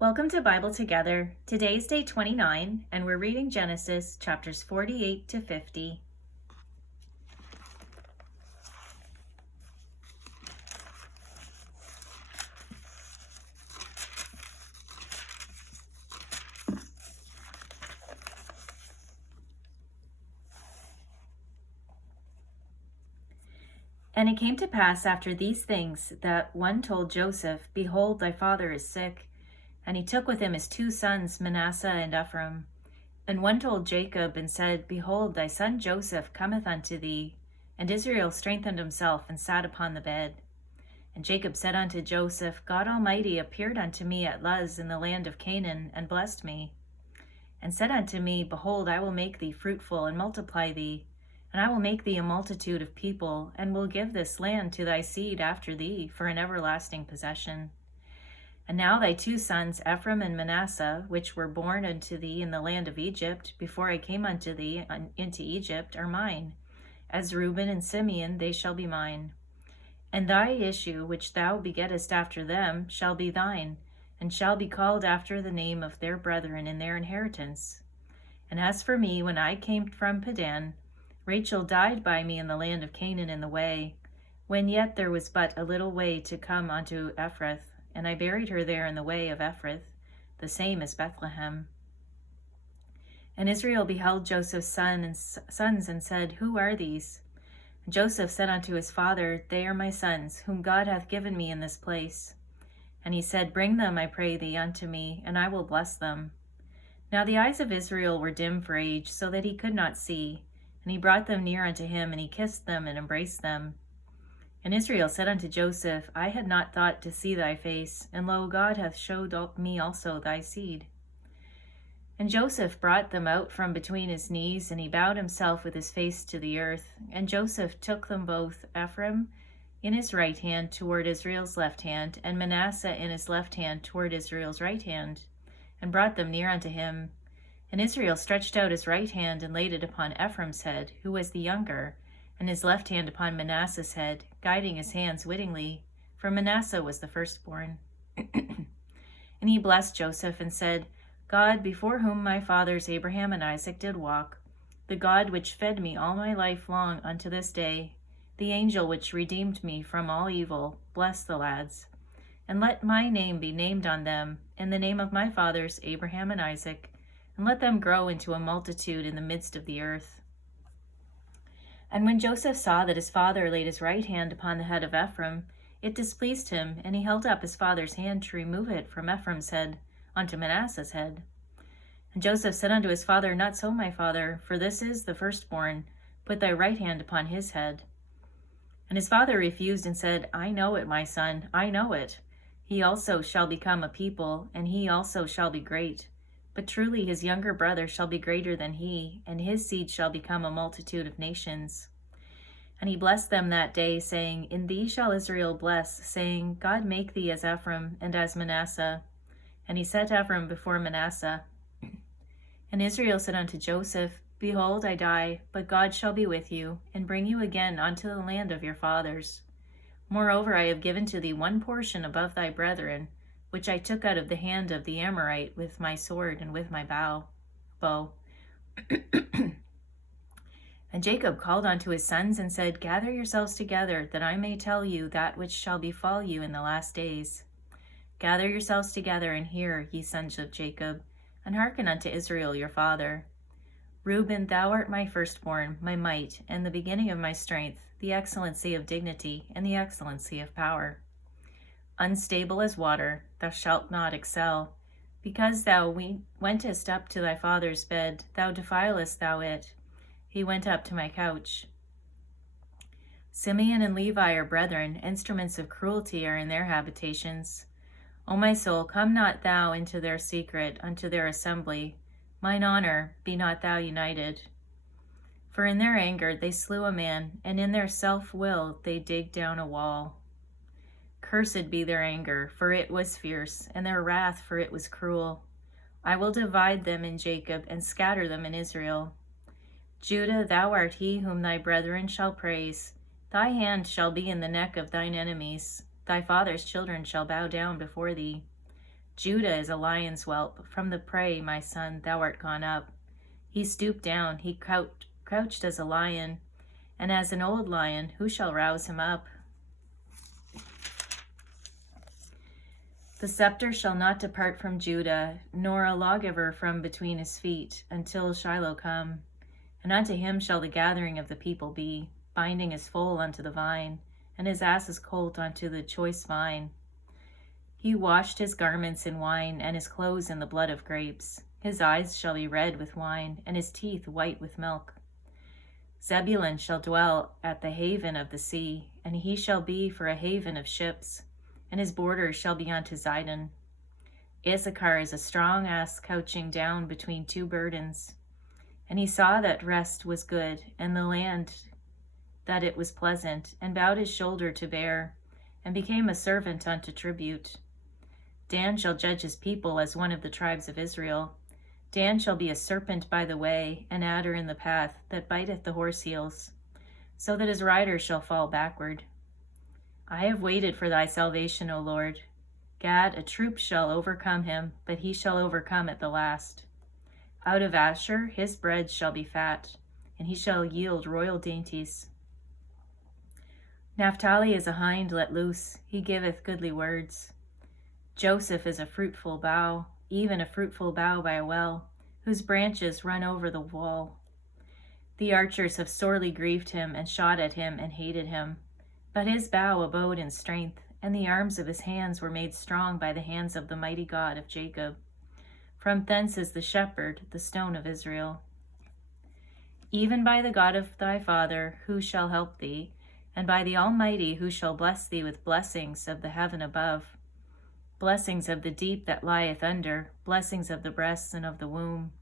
Welcome to Bible Together. Today's day 29, and we're reading Genesis chapters 48 to 50. And it came to pass after these things that one told Joseph, Behold, thy father is sick. And he took with him his two sons, Manasseh and Ephraim. And one told Jacob and said, Behold, thy son Joseph cometh unto thee. And Israel strengthened himself and sat upon the bed. And Jacob said unto Joseph, God Almighty appeared unto me at Luz in the land of Canaan, and blessed me. And said unto me, Behold, I will make thee fruitful, and multiply thee. And I will make thee a multitude of people, and will give this land to thy seed after thee for an everlasting possession. And now thy two sons, Ephraim and Manasseh, which were born unto thee in the land of Egypt, before I came unto thee into Egypt, are mine. As Reuben and Simeon they shall be mine. And thy issue, which thou begettest after them, shall be thine, and shall be called after the name of their brethren in their inheritance. And as for me, when I came from Padan, Rachel died by me in the land of Canaan in the way, when yet there was but a little way to come unto Ephrath, and I buried her there in the way of Ephrath, the same as Bethlehem. And Israel beheld Joseph's sons and said, Who are these? And Joseph said unto his father, They are my sons, whom God hath given me in this place. And he said, Bring them, I pray thee, unto me, and I will bless them. Now the eyes of Israel were dim for age, so that he could not see. And he brought them near unto him, and he kissed them and embraced them. And Israel said unto Joseph, I had not thought to see thy face, and lo, God hath showed me also thy seed. And Joseph brought them out from between his knees, and he bowed himself with his face to the earth. And Joseph took them both, Ephraim in his right hand toward Israel's left hand, and Manasseh in his left hand toward Israel's right hand, and brought them near unto him. And Israel stretched out his right hand and laid it upon Ephraim's head, who was the younger, and his left hand upon Manasseh's head, guiding his hands wittingly, for Manasseh was the firstborn. And he blessed Joseph and said, God, before whom my fathers Abraham and Isaac did walk, the God which fed me all my life long unto this day, the angel which redeemed me from all evil, bless the lads. And let my name be named on them, in the name of my fathers Abraham and Isaac, and let them grow into a multitude in the midst of the earth. And when Joseph saw that his father laid his right hand upon the head of Ephraim, it displeased him, and he held up his father's hand to remove it from Ephraim's head unto Manasseh's head. And Joseph said unto his father, Not so, my father, for this is the firstborn. Put thy right hand upon his head. And his father refused and said, I know it, my son, I know it. He also shall become a people, and he also shall be great. But truly his younger brother shall be greater than he, and his seed shall become a multitude of nations. And he blessed them that day, saying, In thee shall Israel bless, saying, God make thee as Ephraim and as Manasseh. And he set Ephraim before Manasseh. And Israel said unto Joseph, Behold, I die, but God shall be with you, and bring you again unto the land of your fathers. Moreover, I have given to thee one portion above thy brethren, which I took out of the hand of the Amorite with my sword and with my bow. And Jacob called unto his sons and said, Gather yourselves together, that I may tell you that which shall befall you in the last days. Gather yourselves together and hear, ye sons of Jacob, and hearken unto Israel your father. Reuben, thou art my firstborn, my might, and the beginning of my strength, the excellency of dignity, and the excellency of power. Unstable as water, thou shalt not excel. Because thou wentest up to thy father's bed, thou defilest thou it. He went up to my couch. Simeon and Levi are brethren, instruments of cruelty are in their habitations. O my soul, come not thou into their secret, unto their assembly. Mine honor, be not thou united. For in their anger they slew a man, and in their self-will they digged down a wall. Cursed be their anger, for it was fierce, and their wrath, for it was cruel. I will divide them in Jacob, and scatter them in Israel. Judah, thou art he whom thy brethren shall praise. Thy hand shall be in the neck of thine enemies. Thy father's children shall bow down before thee. Judah is a lion's whelp. From the prey, my son, thou art gone up. He stooped down, he crouched as a lion, and as an old lion, who shall rouse him up? The scepter shall not depart from Judah, nor a lawgiver from between his feet, until Shiloh come. And unto him shall the gathering of the people be, binding his foal unto the vine, and his ass's colt unto the choice vine. He washed his garments in wine, and his clothes in the blood of grapes. His eyes shall be red with wine, and his teeth white with milk. Zebulun shall dwell at the haven of the sea, and he shall be for a haven of ships, and his borders shall be unto Zidon. Issachar is a strong ass couching down between two burdens. And he saw that rest was good, and the land that it was pleasant, and bowed his shoulder to bear, and became a servant unto tribute. Dan shall judge his people as one of the tribes of Israel. Dan shall be a serpent by the way, an adder in the path, that biteth the horse heels, so that his rider shall fall backward. I have waited for thy salvation, O Lord. Gad, a troop shall overcome him, but he shall overcome at the last. Out of Asher his bread shall be fat, and he shall yield royal dainties. Naphtali is a hind let loose, he giveth goodly words. Joseph is a fruitful bough, even a fruitful bough by a well, whose branches run over the wall. The archers have sorely grieved him, and shot at him, and hated him. But his bow abode in strength, and the arms of his hands were made strong by the hands of the mighty God of Jacob. From thence is the shepherd, the stone of Israel. Even by the God of thy father, who shall help thee, and by the Almighty, who shall bless thee with blessings of the heaven above, blessings of the deep that lieth under, blessings of the breasts and of the womb.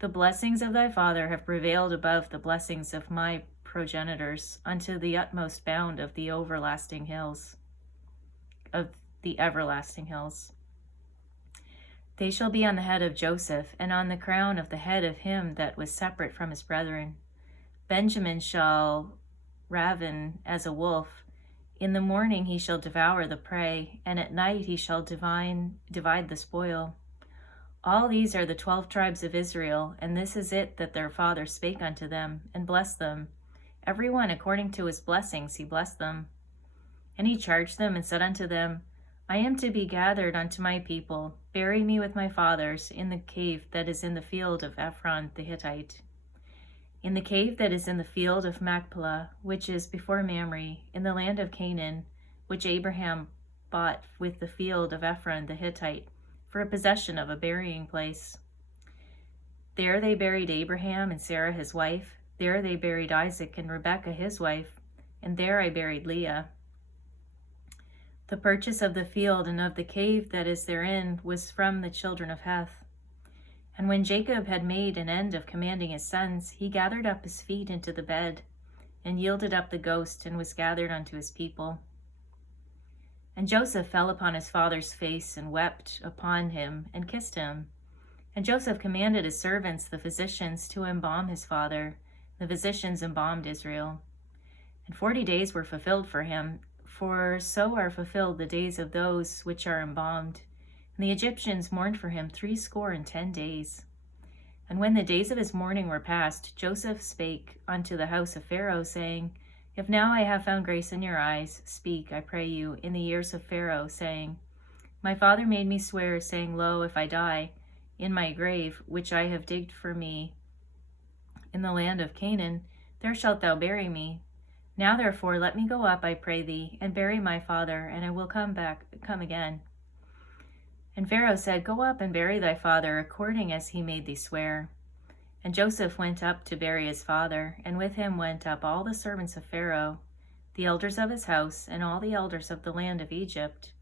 The blessings of thy father have prevailed above the blessings of my progenitors, unto the utmost bound of the everlasting hills. They shall be on the head of Joseph, and on the crown of the head of him that was separate from his brethren. Benjamin shall raven as a wolf. In the morning he shall devour the prey, and at night he shall divide the spoil. All these are the 12 tribes of Israel, and this is it that their father spake unto them, and blessed them. Every one according to his blessings he blessed them. And he charged them, and said unto them, I am to be gathered unto my people. Bury me with my fathers in the cave that is in the field of Ephron the Hittite, in the cave that is in the field of Machpelah, which is before Mamre, in the land of Canaan, which Abraham bought with the field of Ephron the Hittite, for a possession of a burying place. There they buried Abraham and Sarah his wife. There they buried Isaac and Rebekah his wife, and there I buried Leah. The purchase of the field and of the cave that is therein was from the children of Heth. And when Jacob had made an end of commanding his sons, he gathered up his feet into the bed, and yielded up the ghost, and was gathered unto his people. And Joseph fell upon his father's face, and wept upon him, and kissed him. And Joseph commanded his servants, the physicians, to embalm his father. The physicians embalmed Israel. And 40 days were fulfilled for him, for so are fulfilled the days of those which are embalmed. And the Egyptians mourned for him 60 days. And when the days of his mourning were past, Joseph spake unto the house of Pharaoh, saying, If now I have found grace in your eyes, speak, I pray you, in the ears of Pharaoh, saying, My father made me swear, saying, Lo, if I die in my grave, which I have digged for me in the land of Canaan, there shalt thou bury me. Now therefore let me go up, I pray thee, and bury my father, and I will come again. And Pharaoh said, Go up and bury thy father, according as he made thee swear. And Joseph went up to bury his father, and with him went up all the servants of Pharaoh, the elders of his house, and all the elders of the land of Egypt,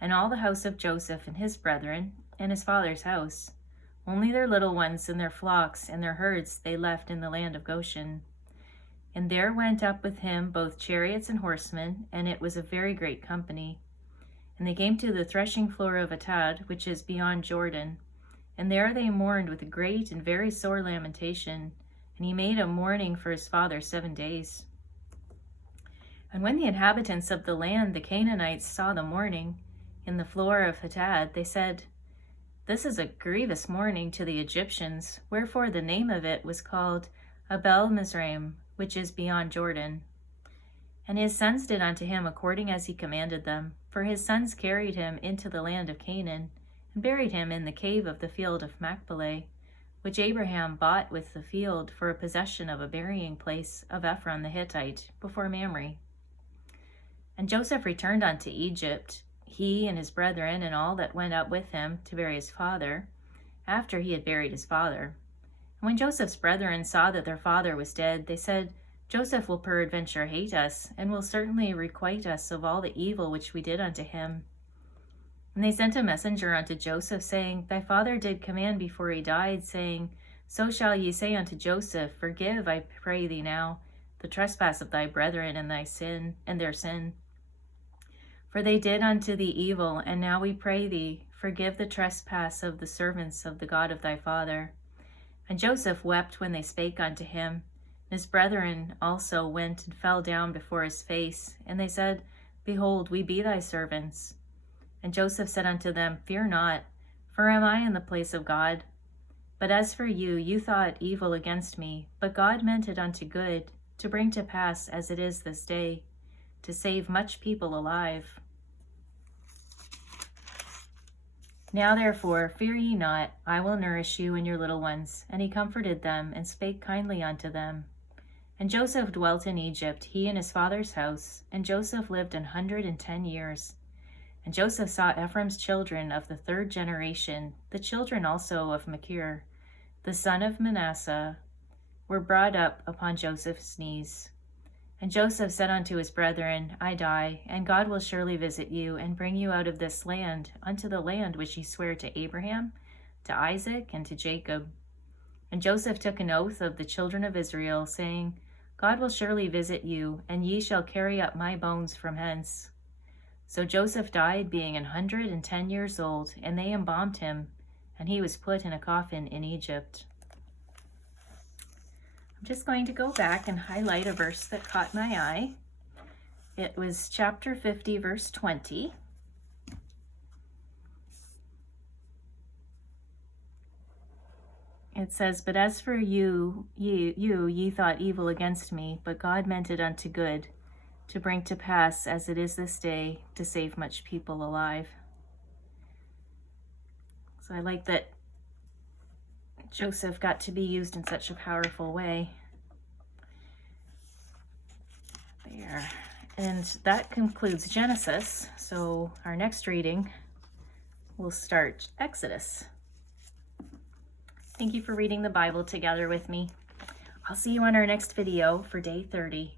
and all the house of Joseph and his brethren, and his father's house. Only their little ones and their flocks and their herds they left in the land of Goshen. And there went up with him both chariots and horsemen, and it was a very great company. And they came to the threshing floor of Atad, which is beyond Jordan. And there they mourned with a great and very sore lamentation. And he made a mourning for his father 7 days. And when the inhabitants of the land, the Canaanites, saw the mourning, in the floor of Atad, they said, "This is a grievous mourning to the Egyptians, wherefore the name of it was called Abel Mizraim, which is beyond Jordan." And his sons did unto him according as he commanded them, for his sons carried him into the land of Canaan, and buried him in the cave of the field of Machpelah, which Abraham bought with the field for a possession of a burying place of Ephron the Hittite, before Mamre. And Joseph returned unto Egypt, he and his brethren, and all that went up with him to bury his father, after he had buried his father. And when Joseph's brethren saw that their father was dead, they said, "Joseph will peradventure hate us, and will certainly requite us of all the evil which we did unto him." And they sent a messenger unto Joseph, saying, "Thy father did command before he died, saying, So shall ye say unto Joseph, Forgive, I pray thee now, the trespass of thy brethren and thy sin, and their sin. For they did unto thee evil, and now we pray thee, forgive the trespass of the servants of the God of thy father." And Joseph wept when they spake unto him. And his brethren also went and fell down before his face, and they said, "Behold, we be thy servants." And Joseph said unto them, "Fear not, for am I in the place of God? But as for you, you thought evil against me, but God meant it unto good, to bring to pass as it is this day, to save much people alive. Now therefore, fear ye not, I will nourish you and your little ones. And he comforted them, and spake kindly unto them. And Joseph dwelt in Egypt, he and his father's house, and Joseph lived 110 years. And Joseph saw Ephraim's children of the third generation, the children also of Machir, the son of Manasseh, were brought up upon Joseph's knees. And Joseph said unto his brethren, I die, and God will surely visit you, and bring you out of this land unto the land which he sware to Abraham, to Isaac, and to Jacob. And Joseph took an oath of the children of Israel, saying, God will surely visit you, and ye shall carry up my bones from hence. So Joseph died, being 110 years old, and they embalmed him, and he was put in a coffin in Egypt. I'm just going to go back and highlight a verse that caught my eye. It was chapter 50, verse 20. It says, But as for you, ye thought evil against me, but God meant it unto good, to bring to pass as it is this day, to save much people alive. So I like that Joseph got to be used in such a powerful way. There. And that concludes Genesis. So our next reading will start Exodus. Thank you for reading the Bible together with me. I'll see you on our next video for day 30.